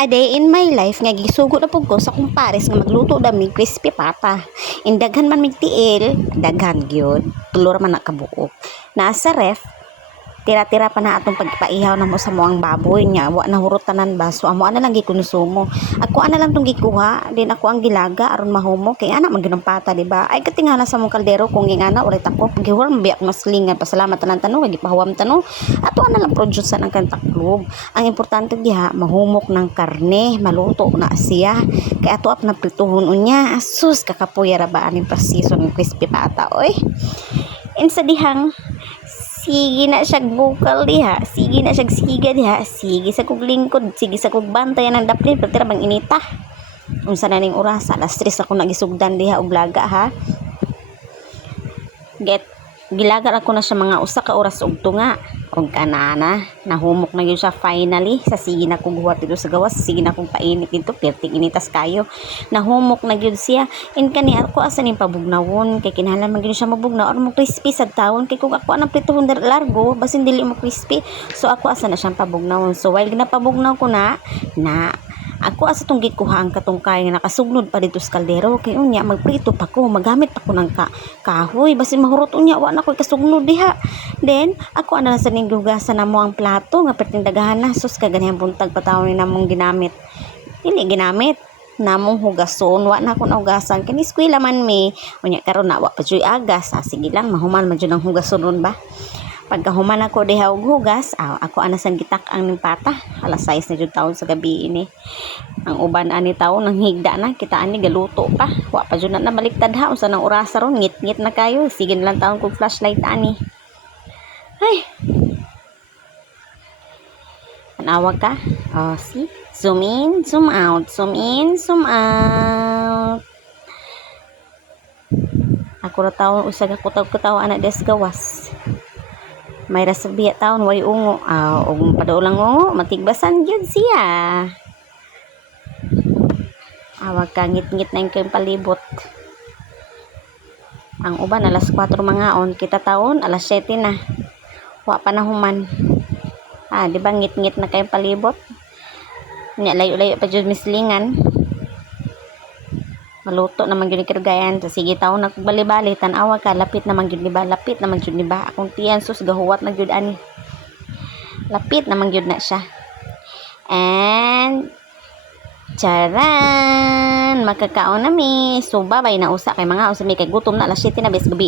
A day in my life nga gisugod na pud ko sa akong pares nga magluto dami crispy pata. Indaghan man mig tiil, daghan gyud. Tulor man na kabuok. Naa sa ref, tira-tira pa na atong pagpaihaw na mo sa moang baboy nya wa na hurutanan ba, so amo ana lang gikonsumo. Ako ana lang tong gikuha, din ako ang gilaga aron mahumok kay ana man gyud ang pata, di ba? Ay katingala sa mong kaldero kung ingana ulit ako gihuwar mabiyak maslingan, pasalamat tanan tanong kay gipahuwam tanong. Ato ana lang produce ng kantaklob. Ang importante diha mahumok ng karne, maluto na siya. Kay ato ap na prituhon unya. Asus kakapuya ra ba aning prasiso ng crispy pata oy. Insa dihang sige na siya bukal diha, sige na siya siga diha, sige sa kog lingkod, sige sa kog bantayan ng daplin, pagtira bang inita. Unsa na ning oras, alas 3 ako nagisugdan diha og laga ha. Gilaga ako na siya mga usa ka oras og tunga. Og kanana, nahumok na gyud siya finally. Sa sige na kog huwat dito sa gawas, sige na kog painit dito, perting initas kayo. Nahumok na gyud siya. In kani ako asa ning pabugnawon kay kinahanglan man gyud siya mabugnaw aron mo crispy sad taon kay kung ako anang prituhon largo basin dili mo crispy. So ako asa na siyang pabugnawon. So while ginapabugnaw ko na ako asa tong gikuha ang katungkay nga nakasugnod pa dito sa kaldero kay unya magprito pa ko, magamit pa ko ng kahoy basin mahurot unya wa na koy kasugnod diha. Then ako ana sa ning gugasan namo ang plato nga perting dagahan na sus kaganihang buntag pataw ni namong ginamit. Dili ginamit namong hugason, wa na ko na hugasan kani eskwela man mi unya karon na wa pa jud agas. Sige lang mahuman man jud ang hugason ron ba. Pagkahuman ako diha og hugas, ako ana sang gitak ang ning pata. Alas 6 na jud taon sa gabi ini. Ang uban ani taon nang higda na, kita ani galuto pa. Wa pa jud na baliktad ha unsa nang orasa ron, ngit-ngit na kayo. Sige na lang taon kog flashlight ani. Ay. Tanawa ka? Oh, see? Zoom in, zoom out. Zoom in, zoom out. Ako ra taon usag ako taw ana des gawas. May rasabiya taon way ungo og padaulang ungo matigbasan gyud siya. Awag ka ngit-ngit na yung palibot. Ang uban alas 4 mangaon, kita taon alas 7 na. Wa pa na human. Di ba ngit-ngit na kayong palibot? Nya layo-layo pa jud mislingan. Maluto naman gyud ni kirgayan. Sige taon nagbali-bali tan-awa ka lapit naman gyud ni ba? Lapit naman gyud ni ba? Akong tiyan sus gahuwat na gyud ani. Lapit naman gyud na siya. And charan! Makakaon na mi. So, babay na usa kay mga usa mi kay gutom na alas 7 na bes gabi.